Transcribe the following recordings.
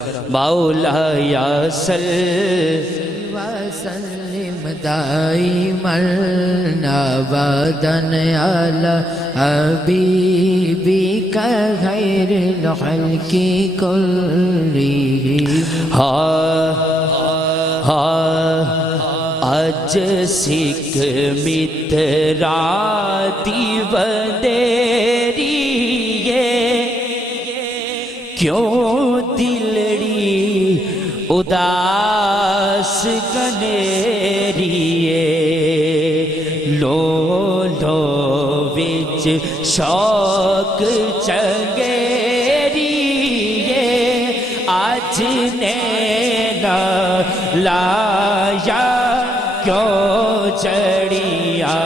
مولایا صلی وسلم دائما ابدا علی حبیبک خیر الخلق کلہم۔ اج سکھ متراتی وندیریے کیوں دلڑی اداس گنیریے لو لو وچ شوق چنگیریے آج نینا لایا کیوں چڑیا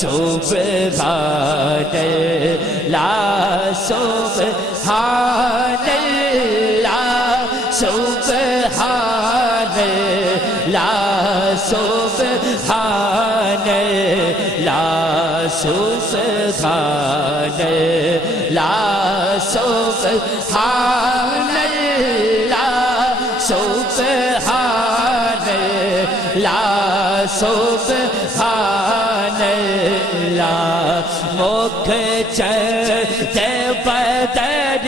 سبحان اللہ سبحان اللہ سبحان اللہ سبحان اللہ سبحان اللہ سبحان اللہ سبحان اللہ سبحان اللہ مکھ چلتے بدر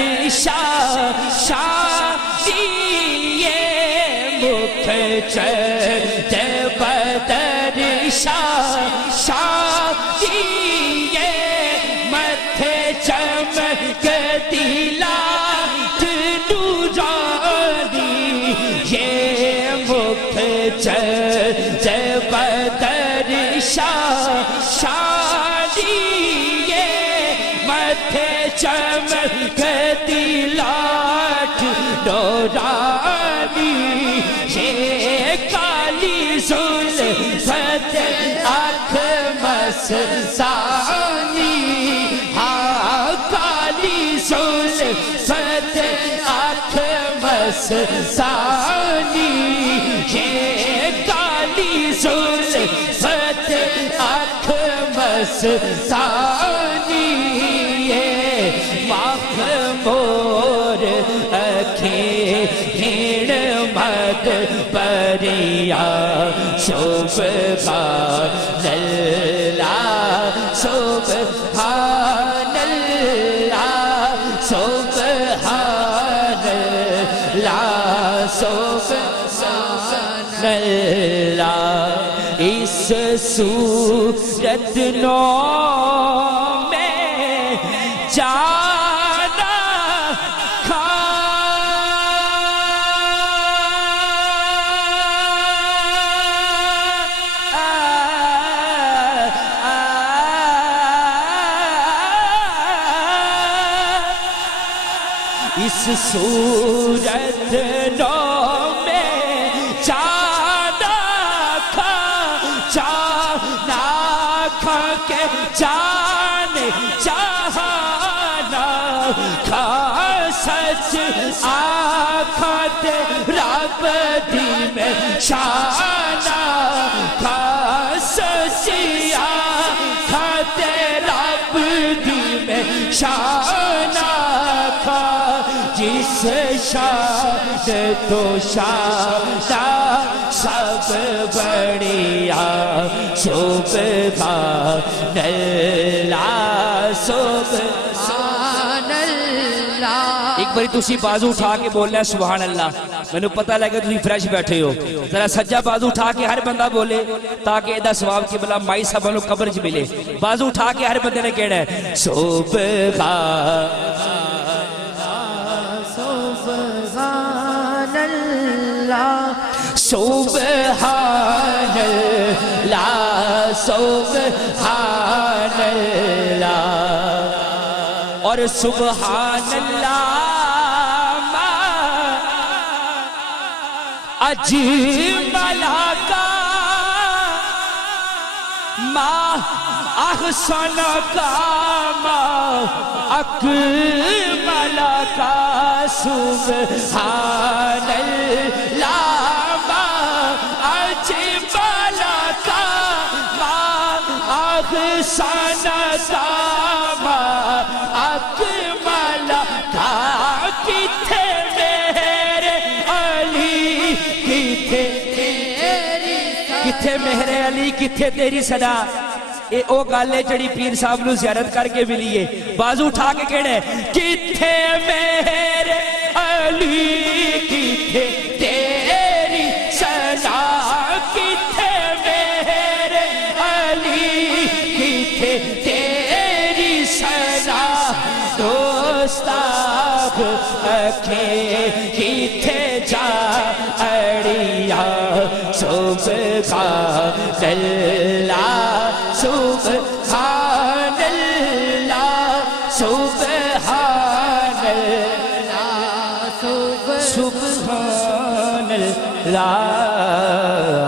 شادیے مکھ چلتے بدر شادیے متھے چمکتی لاٹ نورانی یہ مکھ چلتے بدر شادیے متھے چمکتی لاٹ نورانی یہ کالی زلفت آنکھ مستانی ہاں کالی زلفت آنکھ مستانی یہ کالی زلفت آنکھ مستانی مخمور اکھیں ہین مد پریا سبحان اللہ سبحان اللہ سبحان اللہ سبحان اللہ اس صورت نو میں جانا کھا اس صورت نو میں جانا کھا جانا کھا کے جانے چاہانا کھا سچ آنکھات رب دی میں شانا کھا سچ آنکھات رب دی میں شانا کھا جس شان تو شانا سب بڑھیا سبحان اللہ سبحان اللہ۔ ایک باری تسی بازو اٹھا کے بولنا ہے سبحان اللہ، میں نے پتہ لگا تسی فریش بیٹھے ہو، ذرا سجا بازو اٹھا کے ہر بندہ بولے تاکہ ایدہ ثواب کی بلا مائی صاحب انہوں قبر جو ملے۔ بازو اٹھا کے ہر بندے نے کہنا ہے سبحان سبحان اللہ سبحان اللہ اور سبحان اللہ اجمل کا ما احسن کا ما اکمل کا سبحان اللہ احسن کا اکمل کا کتھے میرے کتھے کتھے مہر علی کتھے تیری صدا اے او گل ہے جڑی پیر صاحب نو زیارت کر کے ملی ہے بازو اٹھا کے کہنا ہے کتھے مہر علی کتھے تیری صدا کتھے مہر علی کتھے تیری صدا دوستاخ اکھیں کتھے جا اڑیا سبحان اللہ سبحان اللہ سبحان اللہ سبحان اللہ